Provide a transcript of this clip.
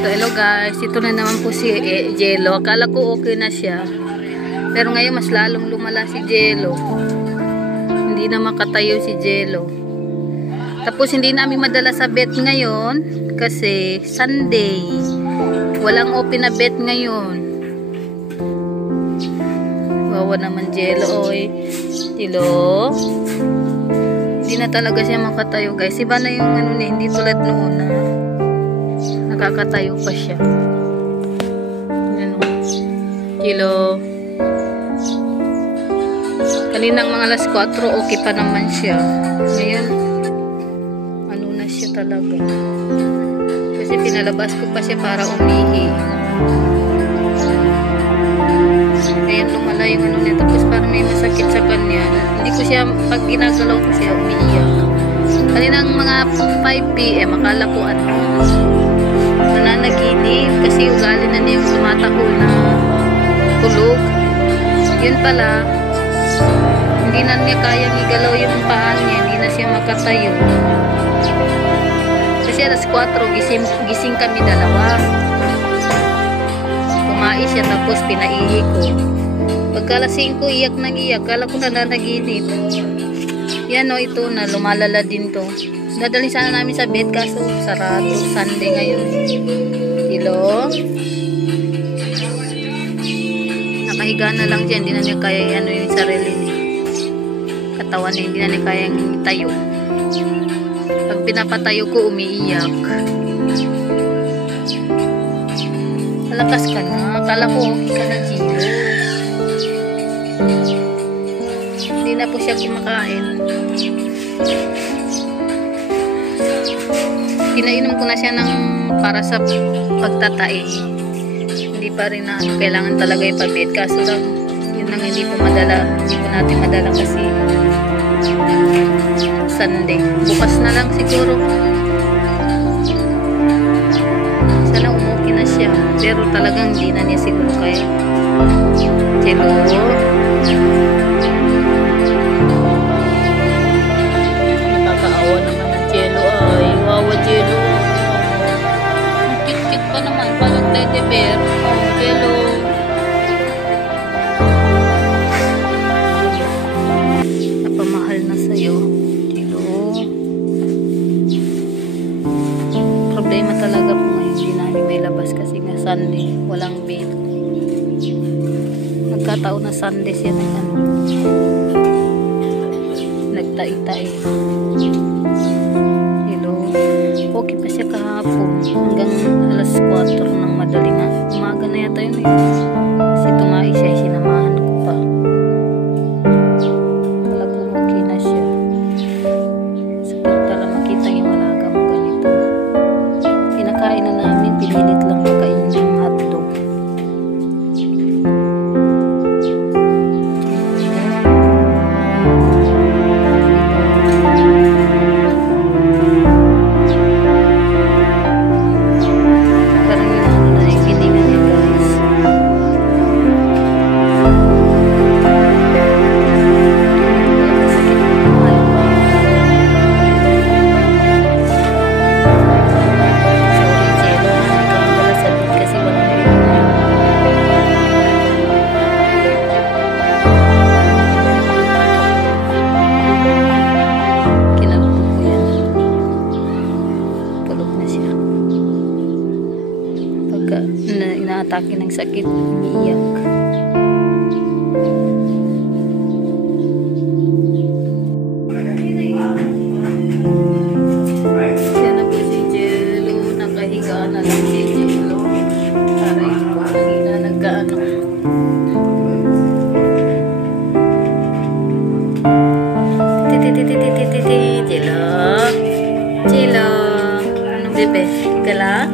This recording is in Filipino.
So, hello guys, ito na naman po si Jello. Akala ko okay na siya, pero ngayon mas lalong lumala si Jello. Hindi na makatayo si Jello. Tapos hindi namin madala sa vet ngayon kasi Sunday, walang open na vet ngayon. Wawa naman Jello. Oy Jello, hindi na talaga siya makatayo guys. Iba na yung ano niya, hindi tulad noon na nakakatayo pa siya. Yan o. Jello. Kaninang mga alas 4, okay pa naman siya. Ngayon, ano na siya talaga. Kasi pinalabas ko pa siya para umihi. Ngayon lumala yung ano niya. Tapos parang may masakit sa kanya. Hindi ko siya, pag ginagalaw ko siya, umiiyak. Kaninang mga 5 PM, akala ko nananaginip kasi ugali na niya yung tumatahol na tulog. Yun pala, hindi na niya kayang igalaw yung paa niya, hindi na siya makatayo. Kasi alas 4, gising kami dalawa. Kumain siya tapos pinaihi ko. Pagka alas 5, iyak nang iyak, kala ko nananaginip. Yan o, ito na, lumalala din to. Dadalhin sana namin sa bed kaso sarado, Sunday ngayon. Jello. Nakahiga na lang siya, hindi na niya kaya ano yung sarili niya. Katawan niya, hindi na niya kayang tayo. Pag pinapatayo ko, umiiyak. Malakas ka na. Akala ko okay ka na, Jello. Hindi na po siya kumakain. Pinainom ko na siya ng para sa pagtatai. Hindi pa rin na kailangan talaga ipabit. Kaso lang, yun lang hindi po madala. Hindi po natin madala kasi Sunday. Bukas na lang siguro. Sana umuwi na siya. Pero talagang hindi na niya siguro kaya. Jello. Nakakaawa naman ng Jello. Ay, wawa Jello. Ang cute-cute pa naman. Parang teddy bear. Oh, Jello. Napamahal na sa'yo, Jello. Problema talaga po ngayon. Hindi namin may labas kasi nga Sunday. Walang bed. Nagkataon na Sunday siya na ano. Nagtai-tai. Jello. Okay pa siya kahapon. Hanggang alas 4 ng madaling umaga na yata yun eh. Kasi tumahi siya, sinamahan ko pa. Talagang okay na siya. Sakit pala makita yung alaga mo ganito. Pinakain na namin, pinilit lang makain yung hotdog. Inaatake ng sakit, umiiyak. Yan na po si Jello. Nakahiga na lang si Jello. Para yung kanina nagkaano. Jello. Jello. Anong bebe? Gala?